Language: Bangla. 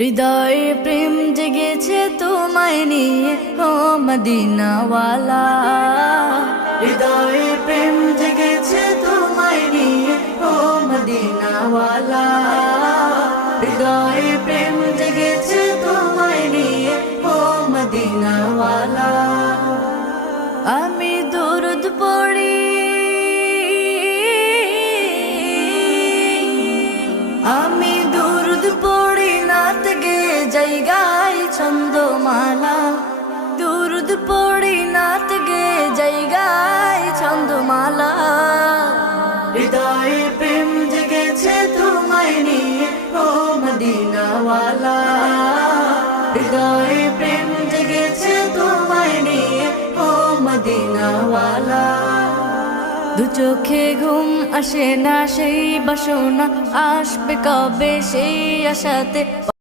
হৃদয়ে প্রেম জেগেছে তোমায় নিয়ে ও মদিনাওয়ালা। হৃদয়ে প্রেম জেগেছে তোমায় নিয়ে ও মদিনাওয়ালা। হৃদয়ে প্রেম জেগেছে তোমায় নিয়ে ও মদিনাওয়ালা। আমি দুরুদ পড়ি, আমি দুরুদ পড়ি, নাত গে যাই গাই ছন্দমালা। দুরুদ পড়ি, নাত গে যাই গাই ছন্দমালা। হৃদয়ে প্রেম জেগেছে তোমায় নিয়ে ও মদিনাওয়ালা। হৃদয়ে প্রেম জেগেছে তোমায় নিয়ে ও মদিনাওয়ালা। দু চোখে ঘুম আসে না, সেই বাসনা আসবে কবে সেই আশাতে।